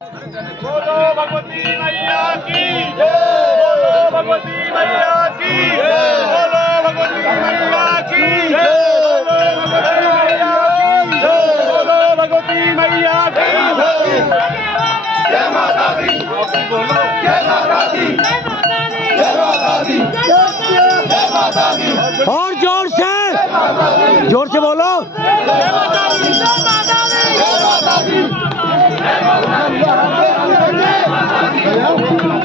बोलो भगवती मैया की जय। बोलो भगवती मैया की जय। बोलो भगवती मैया की जय। बोलो भगवती मैया की जय। जय माता दी। बोलो जय माता दी। जय माता दी। जय माता दी। और जोर से बोलो। जय माता दी। जय माता दी। जय माता दी। जय माता दी।